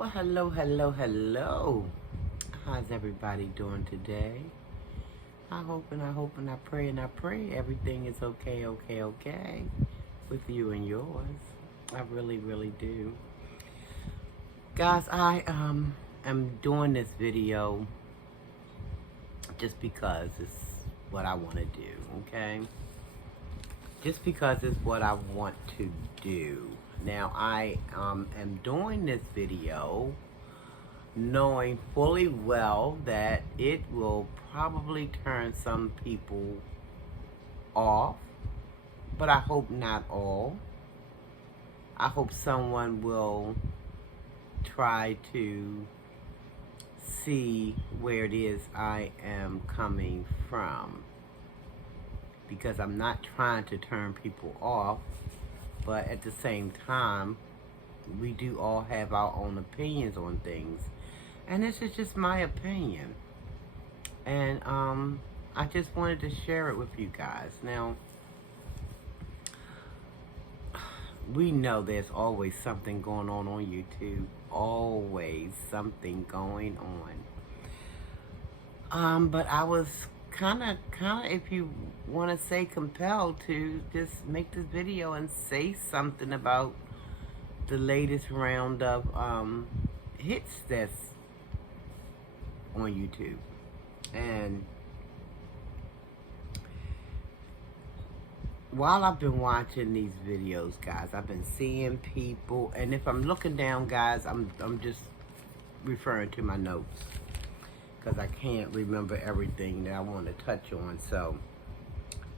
Well, hello, hello, hello. How's everybody doing today? I hope and I pray everything is okay, okay, okay with you and yours. I really, really do. Guys, I am doing this video just because it's what I want to do, okay? Just because it's what I want to do. Now, I am doing this video knowing fully well that it will probably turn some people off, but I hope not all. I hope someone will try to see where it is I am coming from, because I'm not trying to turn people off, but at the same time, we do all have our own opinions on things. And this is just my opinion. And I just wanted to share it with you guys. Now, we know there's always something going on YouTube. Always something going on. But I was kind of, if you want to say, compelled to just make this video and say something about the latest round of hits that's on YouTube. And while I've been watching these videos, guys, I've been seeing people, and if I'm looking down, guys, I'm just referring to my notes, because I can't remember everything that I want to touch on, so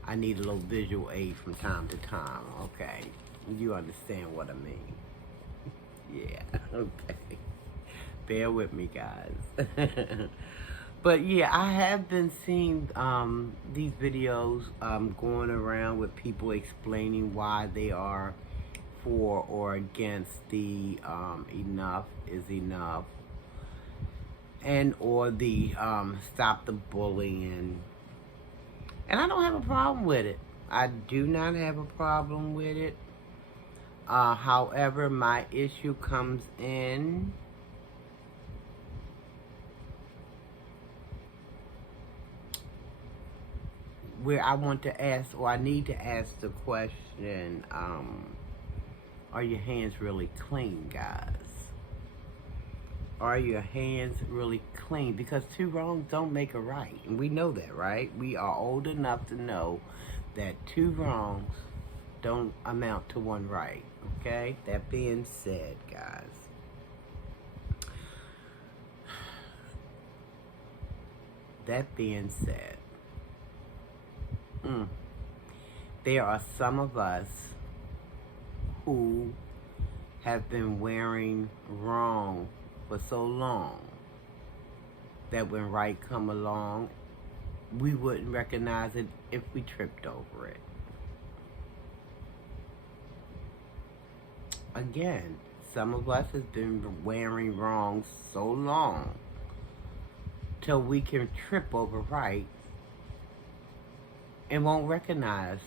I need a little visual aid from time to time. Okay, you understand what I mean? Yeah, okay. Bear with me, guys. But yeah, I have been seeing these videos going around with people explaining why they are for or against the enough is enough, and or the stop the bullying. And I don't have a problem with it. I do not have a problem with it. However, my issue comes in where I want to ask, or I need to ask the question, are your hands really clean, guys? Are your hands really clean? Because two wrongs don't make a right. And we know that, right? We are old enough to know that two wrongs don't amount to one right. Okay? That being said, guys, that being said, there are some of us who have been wearing wrong for so long that when right come along, we wouldn't recognize it if we tripped over it. Again, some of us has been wearing wrong so long till we can trip over right and won't recognize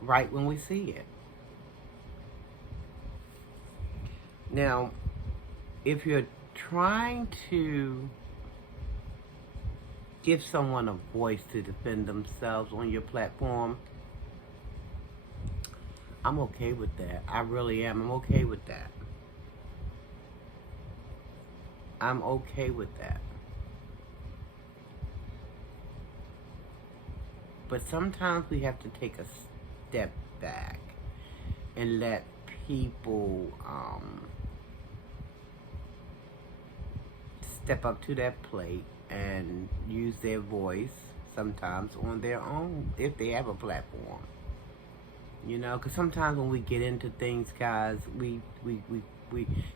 right when we see it. Now, if you're trying to give someone a voice to defend themselves on your platform, I'm okay with that. I really am. I'm okay with that. I'm okay with that. But sometimes we have to take a step back and let people step up to that plate and use their voice sometimes on their own, if they have a platform. You know, because sometimes when we get into things, guys, we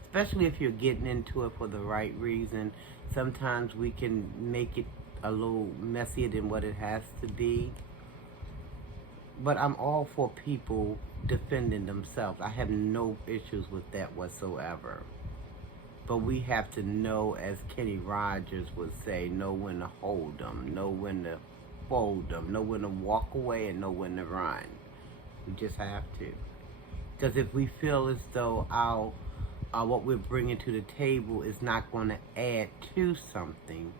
especially if you're getting into it for the right reason, sometimes we can make it a little messier than what it has to be. But I'm all for people defending themselves. I have no issues with that whatsoever. But we have to know, as Kenny Rogers would say, know when to hold them, know when to fold them, know when to walk away, and know when to run. We just have to. Because if we feel as though our what we're bringing to the table is not going to add to something,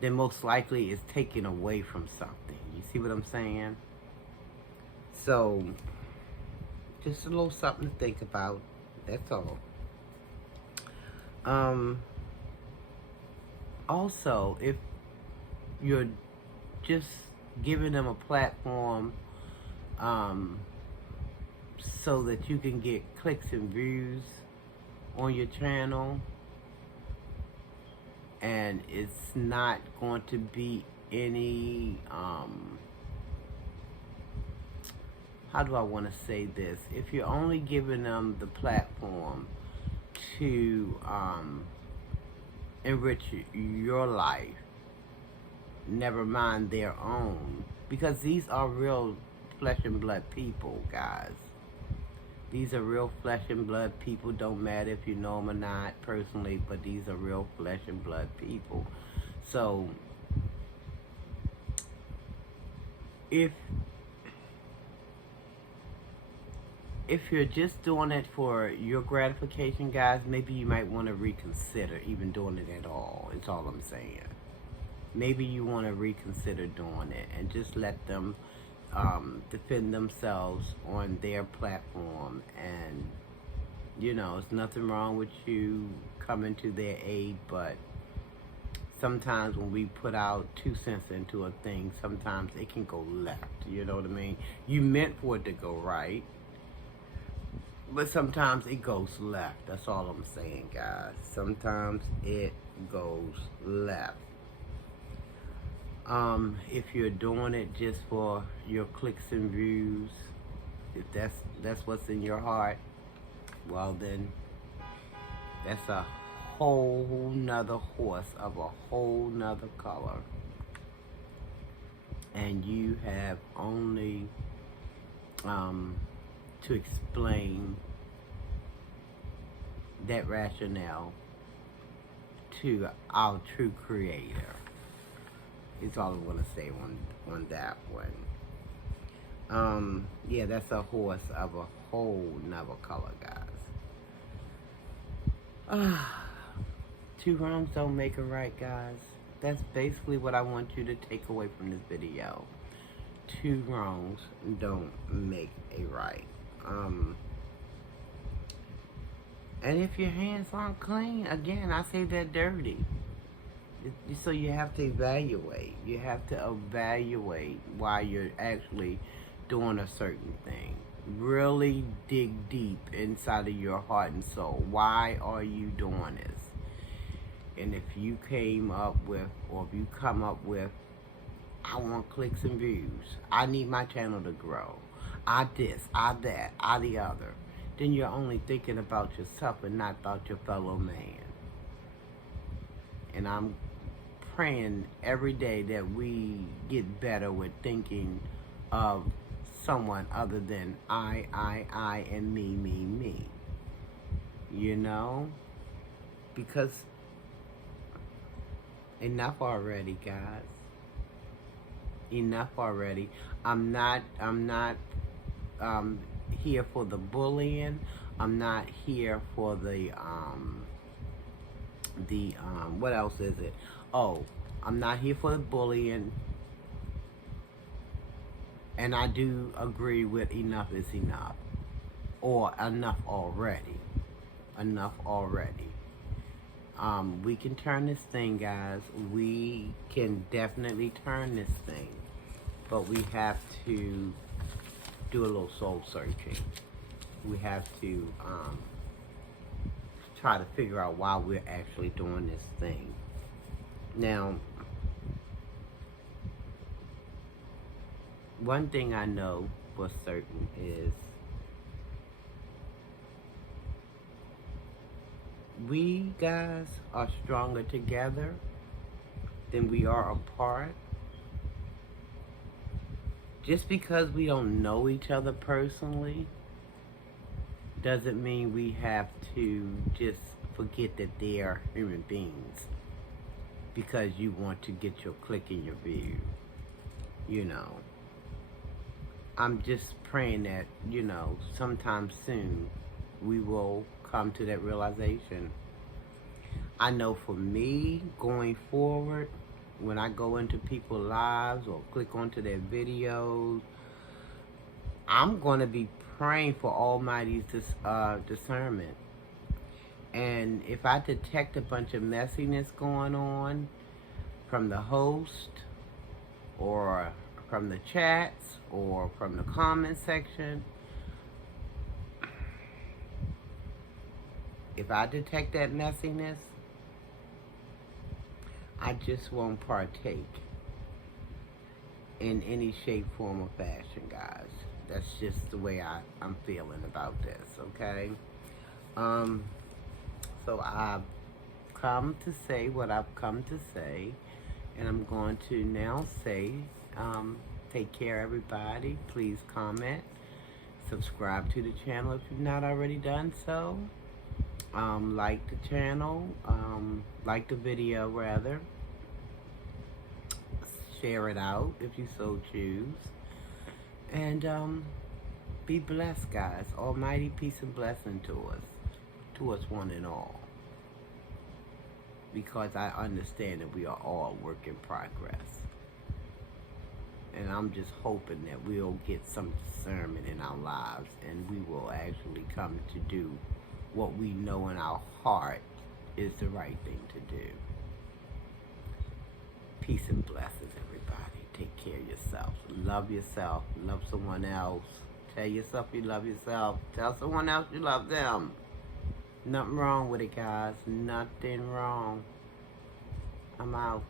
then most likely it's taken away from something. You see what I'm saying? So, just a little something to think about. That's all. Also, if you're just giving them a platform so that you can get clicks and views on your channel, and it's not going to be any how do I want to say this? If you're only giving them the platform to enrich your life, never mind their own, because these are real flesh and blood people, guys. These are real flesh and blood people. Don't matter if you know them or not personally, but these are real flesh and blood people. So if you're just doing it for your gratification, guys, maybe you might want to reconsider even doing it at all. It's all I'm saying. Maybe you want to reconsider doing it and just let them defend themselves on their platform. And, you know, there's nothing wrong with you coming to their aid, but sometimes when we put out 2 cents into a thing, sometimes it can go left. You know what I mean? You meant for it to go right, but sometimes it goes left. That's all I'm saying, guys. Sometimes it goes left. If you're doing it just for your clicks and views, if that's what's in your heart, well then, that's a whole nother horse of a whole nother color. And you have only to explain that rationale to our true creator. Is all I'm gonna say on that one. Yeah, that's a horse of a whole nother color, guys. 2 wrongs don't make a right, guys. That's basically what I want you to take away from this video. 2 wrongs don't make a right. And if your hands aren't clean, again, I say they're dirty. So you have to evaluate. You have to evaluate why you're actually doing a certain thing. Really dig deep inside of your heart and soul. Why are you doing this? And if you came up with, or if you come up with, I want clicks and views, I need my channel to grow, I this, I that, I the other, then you're only thinking about yourself and not about your fellow man. And I'm praying every day that we get better with thinking of someone other than I, and me. You know? Because enough already, guys. Enough already. I'm not here for the bullying. I'm not here for the what else is it? Oh, I'm not here for the bullying. And I do agree with enough is enough. Or enough already. Enough already. We can turn this thing, guys. We can definitely turn this thing. But we have to do a little soul searching. We have to try to figure out why we're actually doing this thing. Now, one thing I know for certain is we guys are stronger together than we are apart. Just because we don't know each other personally doesn't mean we have to just forget that they are human beings because you want to get your click in your view. You know, I'm just praying that, you know, sometime soon we will come to that realization. I know for me, going forward, when I go into people's lives or click onto their videos, I'm going to be praying for Almighty's discernment. And if I detect a bunch of messiness going on from the host or from the chats or from the comment section, if I detect that messiness, I just won't partake in any shape, form, or fashion, guys. That's just the way I'm feeling about this, okay? So I've come to say what I've come to say, and I'm going to now say, take care, everybody. Please comment, subscribe to the channel if you've not already done so. Like the channel, like the video rather. Share it out if you so choose. And be blessed, guys. Almighty peace and blessing to us one and all. Because I understand that we are all work in progress. And I'm just hoping that we'll get some discernment in our lives and we will actually come to do what we know in our heart is the right thing to do. Peace and blessings, everybody. Take care of yourself. Love yourself. Love someone else. Tell yourself you love yourself. Tell someone else you love them. Nothing wrong with it, guys. Nothing wrong. I'm out.